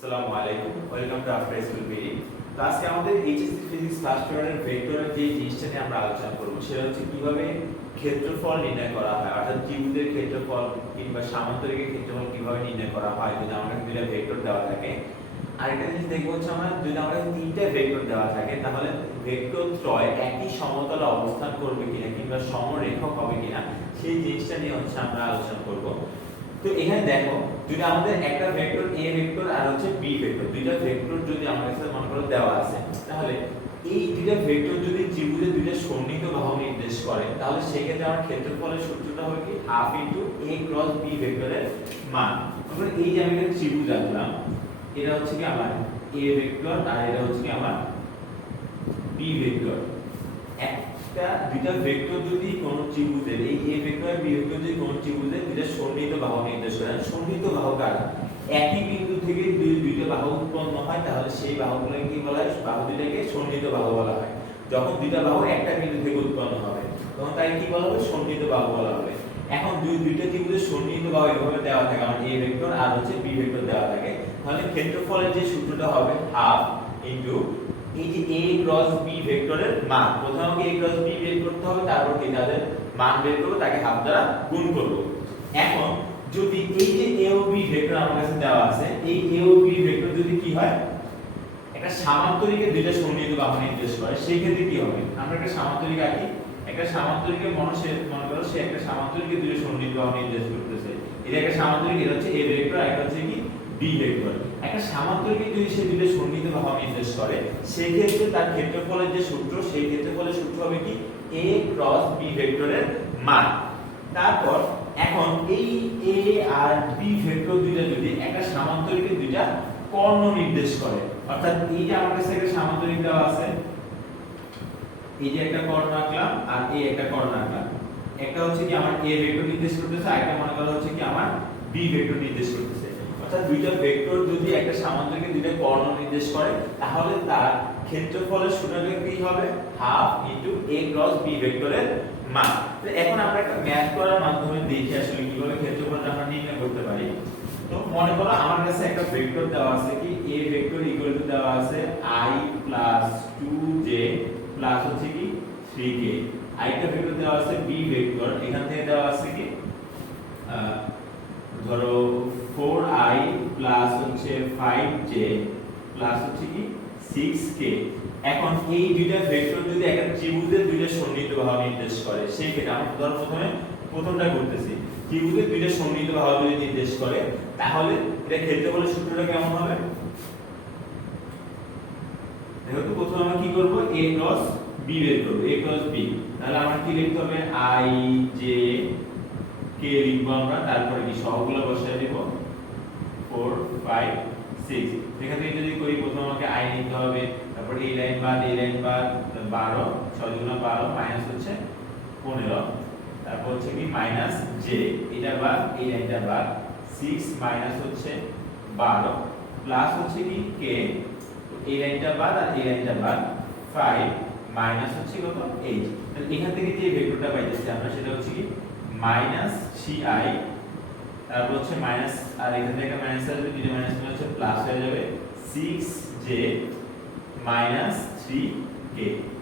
আসসালামু আলাইকুম, welcome to after school PD. তো আজকে আমাদের এইচএসসি ফিজিক্স ফার্স্ট ইয়ারের ভেক্টরের যে জিনিসটা নিয়ে আমরা আলোচনা করব সেটা হচ্ছে কিভাবে ক্ষেত্রফল নির্ণয় করা হয়, অর্থাৎ ত্রিভুজের ক্ষেত্রফল কিংবা সামান্তরিকের ক্ষেত্রফল কিভাবে নির্ণয় করা হয় যদি আমাদের দুইটা ভেক্টর দেওয়া থাকে। আরেকটা জিনিস দেখবো হচ্ছে আমরা যদি আমাদের তিনটা ভেক্টর দেওয়া থাকে তাহলে ভেক্টর ত্রয় একই সমতলে অবস্থান করবে কিনা কিংবা সমরেখক হবে কিনা সেই জিনিসটা নিয়ে হচ্ছে আমরা আলোচনা করব। তো এখানে দেখো যদি আমাদের একটা ভেক্টর a ভেক্টর আর হচ্ছে b ভেক্টর, দুইটা ভেক্টর যদি আমাদের কাছে মনে করো দেওয়া আছে, তাহলে এই দুইটা ভেক্টর যদি ত্রিভুজের দুইটা সন্নিহিত বাহু নির্দেশ করে তাহলে সেই ক্ষেত্রে আমার ক্ষেত্রফলের সূত্রটা হবে কি half into a cross b ভেক্টরের মান। তারপরে এই যে আমি একটা ত্রিভুজ আঁকলাম, এটা হচ্ছে কি আমার a ভেক্টর আর এটা হচ্ছে কি আমার b ভেক্টর। একটা দুইটা ভেক্টর যদি কোন ত্রিভুজের এই a ভেক্টর আর b ভেক্টর যদি কোন ত্রিভুজের দুইটা সন্নিহিত বাহু নির্দেশ করে, সন্নিহিত বাহু কারা, একই বিন্দু থেকে দুইটা বাহু উৎপন্ন হয় তাহলে সেই বাহুগুলোকে কি বলা হয়, বাহু দুইটাকে সন্নিহিত বাহু বলা হয়। যখন দুইটা বাহু একটা বিন্দু থেকে উৎপন্ন হবে তখন তাই কি বলা হবে, সন্নিহিত বাহু বলা হবে। এখন দুইটা ত্রিভুজের সন্নিহিত বাহু এভাবে দেওয়া থাকে, আমার a ভেক্টর আর হচ্ছে b ভেক্টর দেওয়া থাকে, তাহলে ক্ষেত্রফলের যে সূত্রটা হবে হাফ ইনটু এই যে a ক্রস b ভেক্টরের মান। প্রথমে আমাকে a ক্রস b বের করতে হবে, তারপর কি তাদের মান বের করব, তাকে হাফ দ্বারা গুণ করব। এখন যদি এই যে a ও b ভেক্টর আমার কাছে দেওয়া আছে, এই a ও b ভেক্টর যদি কি হয়, একটা সামান্তরিকের দুইটা সন্নিহিত বাহু নির্দেশ করে, সেই ক্ষেত্রে কি হবে, আমরা একটা সামান্তরিক আঁকি, একটা সামান্তরিকের মনে করো সে একটা সামান্তরিকের দুইটা সন্নিহিত বাহু নির্দেশ করতেছে। এটা একটা সামান্তরিক, এটা হচ্ছে a ভেক্টর আর এটা হচ্ছে কি b ভেক্টর। একটা সামান্তরিকে যদি সে দুইটা সন্নিহিত বাহু নির্দেশ করে সেই ক্ষেত্রে তার ক্ষেত্রফলের যে সূত্র, সেই ক্ষেত্রফলের সূত্র হবে কি a ক্রস b ভেক্টরের মান। তারপর এখন এই a আর b ভেক্টর দুইটা যদি একটা সামান্তরিকের দুইটা কর্ণ নির্দেশ করে, অর্থাৎ এই যে আমার কাছে একটা সামান্তরিক দেওয়া আছে, এই যে একটা কর্ণ আঁকলাম আর এই একটা কর্ণ আঁকলাম, একটা হচ্ছে কি আমার a ভেক্টর নির্দেশ করতেছে আর একটা মনে করা হচ্ছে কি আমার b ভেক্টর নির্দেশ করতেছে। অর্থাৎ দুইটা ভেক্টর যদি একটা সামান্তরিকের দুইটা কর্ণ নির্দেশ করে তাহলে তার ক্ষেত্রফলের সূত্রটা কি হবে, half into a cross b ভেক্টরের মান। তো এখন আমরা একটা ম্যাথ করার মাধ্যমে দেখি আসলে কিভাবে ক্ষেত্রফলটা আমরা নির্ণয় করতে পারি। তো মনে করো আমার কাছে একটা ভেক্টর দেওয়া আছে কি a ভেক্টর ইকুয়াল টু দেওয়া আছে i প্লাস 2j প্লাস হচ্ছে কি 3k। আরেকটা ভেক্টর দেওয়া আছে b ভেক্টর, এখান থেকে দেওয়া আছে কি ধরো 4i প্লাস হচ্ছে 5j প্লাস হচ্ছে কি 6k। এখন এই দুইটা ভেক্টর যদি একটা ত্রিভুজের দুইটা সন্নিহিত বাহু নির্দেশ করে সেই ক্ষেত্রে আমরা ধরো প্রথমে প্রথমটা করতেছি, ত্রিভুজের দুইটা সন্নিহিত বাহু যদি নির্দেশ করে তাহলে এটা ক্ষেত্রফলের সূত্রটা কেমন হবে, দেখো তো প্রথমে আমরা কি করব, a ক্রস b বের করব, a ক্রস b। তাহলে আমরা কি লিখতে হবে, i j k লিখবো আমরা, তারপরে কি সহগুলো বসায় দেব 4 5 6। এখানে যদি করি প্রথমে আমাকে i নিতে হবে, তারপর এই লাইন বাদ 12 6 গুণ 12 মাইনাস হচ্ছে 15, তারপর হচ্ছে কি মাইনাস j, এটা বাদ এই লাইনটা বাদ 6 মাইনাস হচ্ছে 12 প্লাস হচ্ছে কি k, এই লাইনটা বাদ আর এই লাইনটা বাদ 5 মাইনাস হচ্ছে কত 8। তাহলে এখান থেকে যে ভেক্টরটা পাইতেছি আমরা সেটা হচ্ছে কি মাইনাস 3i, তারপর হচ্ছে মাইনাস আর এখান থেকে মাইনাস আসবে, দুটো মাইনাস মানে হচ্ছে প্লাস হয়ে যাবে 6j মাইনাস 3k।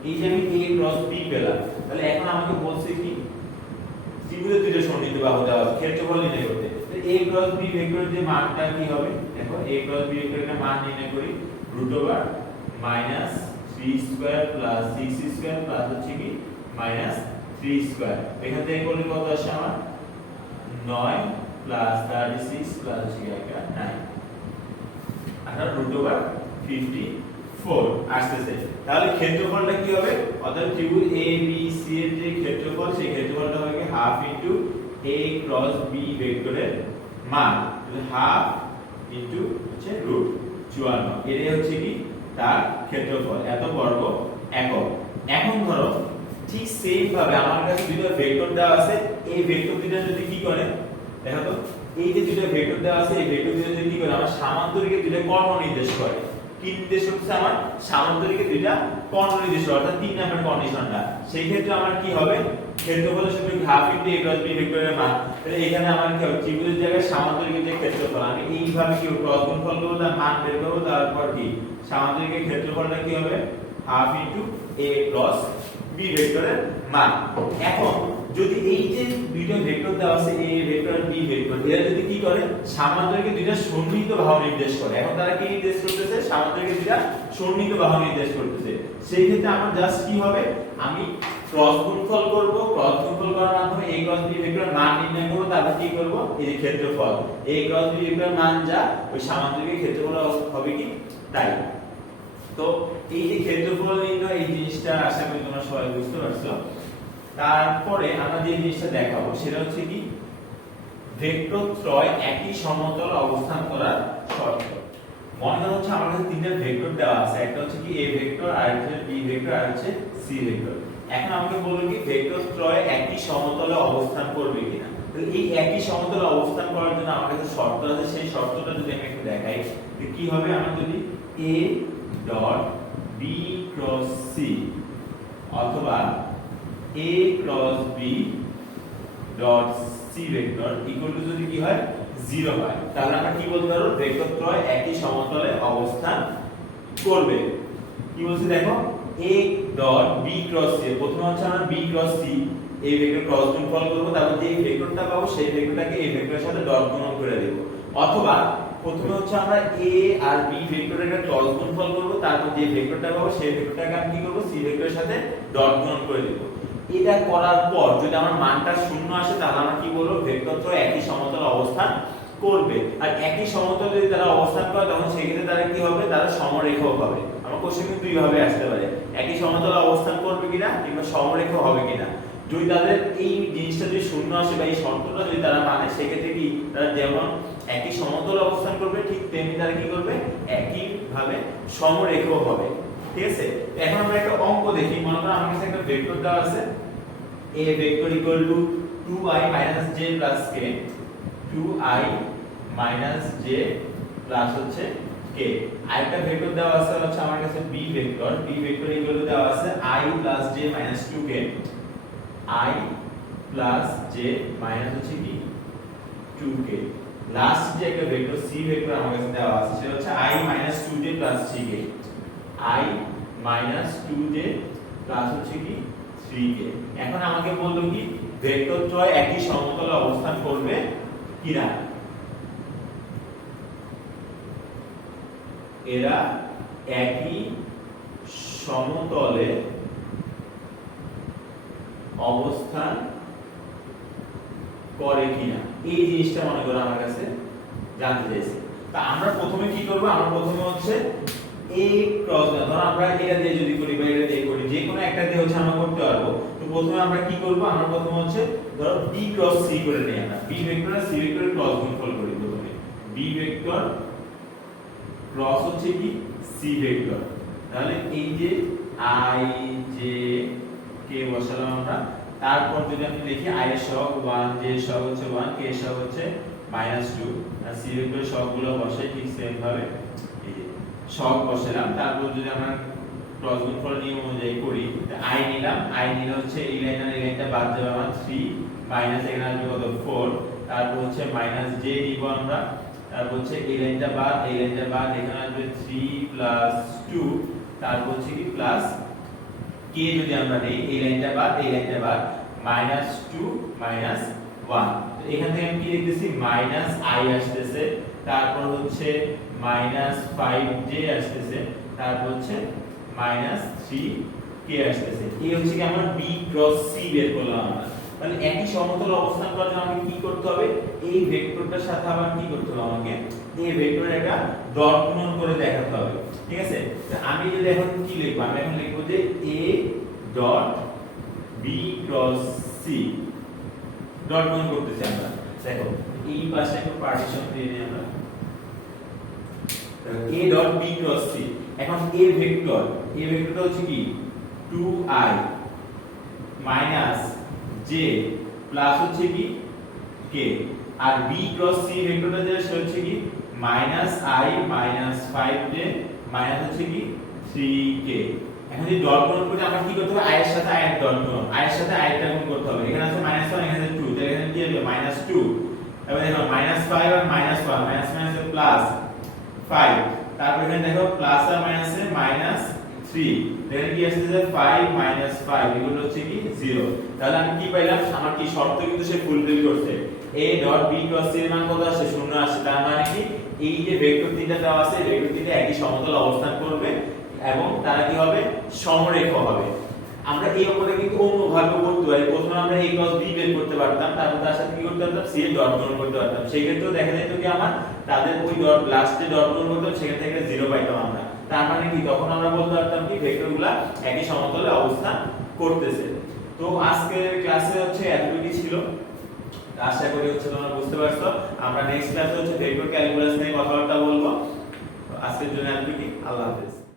এই যে আমি a ক্রস b পেলাম, তাহলে এখন আমাকে বলছে কি ত্রিভুজের দুইটা সন্নিহিত বাহু দেওয়া আছে, ক্ষেত্রফল নির্ণয় করতে। তো a ক্রস b ভেক্টরের যে মানটা কি হবে, দেখো a ক্রস b ভেক্টরের মান নির্ণয় করি √3 স্কয়ার প্লাস 6 স্কয়ার প্লাস হচ্ছে কি মাইনাস 3 স্কয়ার। এখান থেকে করলে কত আসে আমার 9 প্লাস 36 প্লাস হচ্ছে কি একটা 9, আর √54 আসতেছে। তাহলে ক্ষেত্রফলটা কি হবে, অর্থাৎ ত্রিভুজ a b c এর যে ক্ষেত্রফল সেই ক্ষেত্রফলটা হবে কি half into a cross b ভেক্টরের মান, তাহলে হাফ ইনটু হচ্ছে √54, এর হচ্ছে কি তার ক্ষেত্রফল, এত বর্গ একক। এখন ধরো ঠিক সেম ভাবে আমার কাছে দুটো ভেক্টর দেওয়া আছে, এই ভেক্টর দুটো যদি কি করে, দেখো তো এই যে দুটো ভেক্টর দেওয়া আছে এই ভেক্টর দুটো যদি কি করে আমার সামান্তরিকের দুটো কর্ণ নির্দেশ করে। কি নির্দেশ করতেছে, আমার সামান্তরিকের দুটো কর্ণ নির্দেশ করে, অর্থাৎ 3 নাম্বার কন্ডিশনটা। সেই ক্ষেত্রে আমার কি হবে, ক্ষেত্রফলের সূত্র half into a cross b ভেক্টরের মান, তাহলে এখানে আমার কি হবে ত্রিভুজের জায়গায় সামান্তরিকের যে ক্ষেত্রফল আমি এইভাবে কি ক্রস গুণফল করব তার মান বের করব তারপর কি সামান্তরিকের ক্ষেত্রফলটা কি হবে half into a cross b ভেক্টরের মান। এখন যদি এই যে দুইটা ভেক্টর দেওয়া আছে a ভেক্টর আর b ভেক্টর এরা যদি কি করে সামান্তরিকের দুইটা সন্নিহিত বাহু নির্দেশ করে, এখন তারা কি নির্দেশ করতেছে সামান্তরিকের দুইটা সন্নিহিত বাহু নির্দেশ করতেছে, সেই ক্ষেত্রে আমার জাস্ট কি হবে আমি ক্রস গুণফল করব, ক্রস গুণফল করার মাধ্যমে a ক্রস b ভেক্টরের মান নির্ণয় করব, তারপর কি করব এই যে ক্ষেত্রফল a ক্রস b ভেক্টরের মান যা ওই সামান্তরিকের ক্ষেত্রফল হবে কি তাই। তো এই যে ক্ষেত্রফল নির্ণয় এই জিনিসটা আশা করি তোমরা সবাই বুঝতে পারছো। তারপরে আমরা যে জিনিসটা দেখাবো সেটা হচ্ছে কি ভেক্টর ত্রয় একই সমতল অবস্থান করার শর্ত। মনে হচ্ছে আমার কাছে তিনটা ভেক্টর দেওয়া আছে, একটা হচ্ছে কি a ভেক্টর, আর একটা হচ্ছে b ভেক্টর, আর হচ্ছে c ভেক্টর। এখন আমাকে বলবো কি ভেক্টর ত্রয় একই সমতলে অবস্থান করবে কিনা। তো এই একই সমতলে অবস্থান করার জন্য আমার কাছে শর্ত আছে, সেই শর্তটা যদি আমি একটু দেখাই যে কি হবে আমার যদি a dot b cross c অথবা a cross b dot c vector equal to যদি কি হয় 0 হয়, তাহলে আমরা কি বলতে পারবো ভেক্টর ত্রয় একই সমতলে অবস্থান করবে। কি বলছি দেখো a dot b cross c, প্রথমে হচ্ছে আমরা b ক্রস c এই ভেক্টর ক্রস গুণফল করব, তারপর যে ভেক্টরটা পাবো সেই ভেক্টরটাকে এই ভেক্টরের সাথে ডট গুণন করে দেব, অথবা প্রথমে হচ্ছে আমরা a আর b ভেক্টরের একটা ক্রস গুণফল করব, তারপর যে ভেক্টরটা পাবো সেই ভেক্টরটাকে আমি কি করব c ভেক্টরের সাথে ডট গুণন করে দেব। এটা করার পর যদি আমার মানটা শূন্য আসে তাহলে আমরা কি বলবো ভেক্টর ত্রয় একই সমতলে অবস্থান করবে। আর একই সমতলে যদি তারা অবস্থান করে তখন সেই ক্ষেত্রে তারা কি হবে তারা সমরেখও হবে। আমার কোশ্চেন কিন্তু দুই ভাবে আসতে পারে, একই সমতলে অবস্থান করবে কিনা কিংবা সমরেখ হবে কিনা। যদি তাদের এই জিনিসটা যদি শূন্য আসে বা এই শর্তটা যদি তারা মানে সেই ক্ষেত্রে কি তারা যেমন একই সমতলে অবস্থান করবে ঠিক তেমনি তারা কি করবে একই ভাবে সমরেখও হবে। ঠিক আছে, এখন আমরা একটা অঙ্ক দেখি। মনে করো আমার কাছে একটা ভেক্টর দেওয়া আছে a vector equal to 2i j k, 2i j plus হচ্ছে k। আরেকটা ভেক্টর দেওয়া আছে হচ্ছে আমার কাছে b ভেক্টর ইকুয়াল টু দেওয়া আছে i j 2k, i j হচ্ছে কি 2k। লাস্ট যে একটা ভেক্টর c ভেক্টর আমার কাছে দেওয়া আছে সেটা হচ্ছে i 2j 3k, i 2j plus হচ্ছে কি 3k। এখন আমাকে বললো কি ভেক্টর ত্রয় একই সমতলে অবস্থান করবে কিনা। এরা একই সমতলে অবস্থান করে কিনা এই জিনিসটা মনে করো আমার কাছে জানতে চাইছে। তা আমরা প্রথমে কি করব, আমরা প্রথমে হচ্ছে a ক্রস ধরো আমরা এটা দিয়ে যদি করি বা এটা দিয়ে করি যে কোনো একটা দিয়ে হচ্ছে আমরা করতে পারবো। তো প্রথমে আমরা কি করব, আমরা প্রথমে হচ্ছে ধরো b ক্রস c করে নেই, আমরা b ভেক্টর আর c ভেক্টরের ক্রস গুণফল করি। প্রথমে b ভেক্টর ক্রস হচ্ছে কি c ভেক্টর, তাহলে এই যে i j k বসালাম আমরা। তারপর যদি আমি লিখি i এর সহগ 1, j এর সহগ হচ্ছে 1, k এর সহগ হচ্ছে -2 আর c ভেক্টরের সহগগুলো বসাই ঠিক সেম ভাবে এই যে সহগ বসালাম। তারপর যদি আমরা ক্রস গুণফল নিয়ম অনুযায়ী করি i নিলাম, i নিলে হচ্ছে এই লাইন আর এই লাইনটা বাদ যাবে আমার 3 মাইনাস এখানে আসবে কত 4, তারপর হচ্ছে j নিব আমরা, তারপর হচ্ছে এই লাইনটা বাদ এখানে আসবে 3 2, তারপর হচ্ছে কি প্লাস k যদি আমরা নেই এই লাইনটা বাদ -2 -1। তো এখান থেকে আমি কি লিখতেছি i আসতেছে, তারপর হচ্ছে -5j আসতেছে, তারপর হচ্ছে -3k আসতেছে। এই হচ্ছে কি আমার b ক্রস c বের করলাম আমরা। তাহলে একই সমতল অবস্থান করার জন্য আমাকে কি করতে হবে এই ভেক্টরটার সাথে আবার কি করতে হবে আমাকে এই ভেক্টরের একটা ডট গুণন করে দেখাতে হবে। ঠিক আছে, আমি যদি এখন কি লিখব, আমি এখন লিখব যে a dot b cross c dot গুণন করতেছি আমরা। দেখো এই পাশে একটা পার্টিশন দিয়ে নিই আমরা a dot b cross c। এখন a ভেক্টরটা হচ্ছে কি 2i j প্লাস হচ্ছে কি k, আর b ক্রস c ভেক্টরটা যেটা সেটা হচ্ছে কি -i -5j মাইনাস হচ্ছে কি 3k। এখন যদি ডট গুণ করি আমরা কি করতে হবে i এর সাথে i এর ডট গুণ, i এর সাথে i এর গুণ করতে হবে। এখানে আছে -1 এখানে আছে 2, তাহলে এখানে কি কি হবে -2, এবার দেখো -5 আর -1, মাইনাস মাইনাসে প্লাস 5, তারপর এখানে দেখো প্লাস আর মাইনাসে -3, এখানে কি আসছে যে 5 5 এগুলো হচ্ছে কি 0। তাহলে আমি কি পাইলাম, আমার কি শর্ত কিন্তু সে ফুলফিল করছে। a dot b cross c এর মান কত আসে 0 আসে, তার মানে কি এই যে ভেক্টর তিনটা দেওয়া আছে ভেক্টর তিনটা একই সমতলে অবস্থান করবে এবং তারা কি হবে সমরেখ হবে। আমরা এই উপরে কিন্তু অন্যভাবে করতে পারি, প্রথমে আমরা a ক্রস b বের করতে পারতাম, তারপর তার সাথে কি করতে পারতাম c এর ডট গুণ করতে পারতাম, সেই ক্ষেত্রে দেখা যেত কি আমার তাদের ওই ডট লাস্টে ডট গুণ করতাম, সেখান থেকে 0 পাইতাম আমরা। তার মানে কি তখন আমরা বলতে পারতাম কি ভেক্টরগুলা একই সমতলে অবস্থান করতেছে। তো আজকের ক্লাসে হচ্ছে এতটুকুই ছিল, আশা করি হচ্ছে তোমরা বুঝতে পারছো। আমরা নেক্সট ক্লাসে হচ্ছে ভেক্টর ক্যালকুলাস নিয়ে কথাবার্তা বলবো। আজকের জন্য এতটুকুই, আল্লাহ হাফেজ।